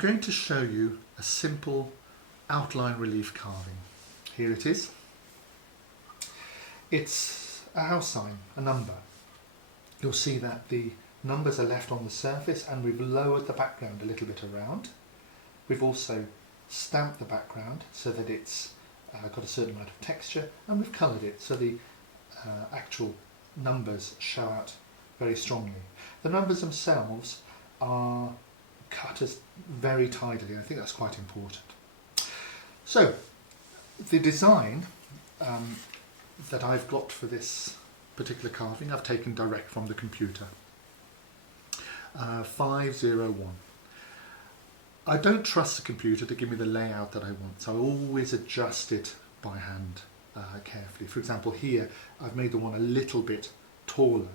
going to show you a simple outline relief carving. Here it is. It's a house sign, a number. You'll see that the numbers are left on the surface and we've lowered the background a little bit around. We've also stamped the background so that it's got a certain amount of texture, and we've coloured it so the actual numbers show out very strongly. The numbers themselves are cut as very tidily. I think that's quite important. So the design that I've got for this particular carving I've taken direct from the computer. 501. I don't trust the computer to give me the layout that I want, so I always adjust it by hand carefully. For example, here I've made the 1 a little bit taller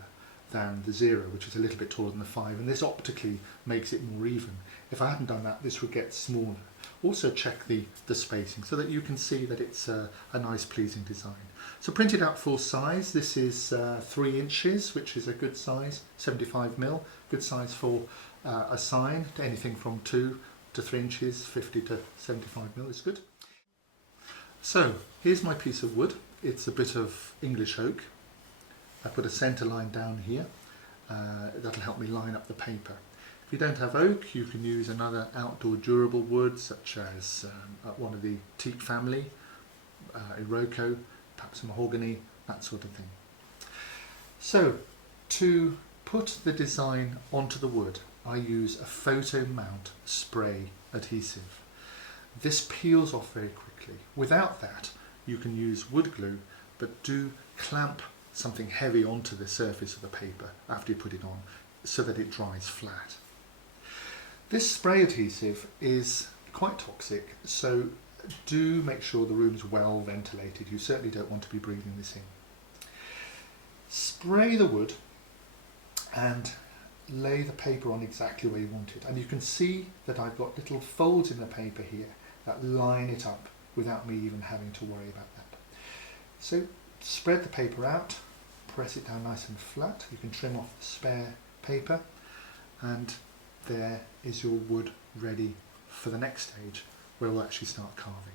than the 0, which is a little bit taller than the 5, and this optically makes it more even. If I hadn't done that, this would get smaller. Also check the spacing so that you can see that it's a nice pleasing design. So print it out full size. This is 3 inches, which is a good size, 75mm, good size for a sign. Anything from 2 to 3 inches, 50 to 75mm is good. So here's my piece of wood. It's a bit of English oak. I put a centre line down here. That'll help me line up the paper. If you don't have oak, you can use another outdoor durable wood, such as one of the teak family, Iroko, perhaps mahogany, that sort of thing. So to put the design onto the wood, I use a photo mount spray adhesive. This peels off very quickly. Without that, you can use wood glue, but do clamp something heavy onto the surface of the paper after you put it on so that it dries flat. This spray adhesive is quite toxic, so do make sure the room's well ventilated. You certainly don't want to be breathing this in. Spray the wood and lay the paper on exactly where you want it, and you can see that I've got little folds in the paper here that line it up without me even having to worry about that. So spread the paper out, press it down nice and flat. You can trim off the spare paper, and there is your wood ready for the next stage where we'll actually start carving.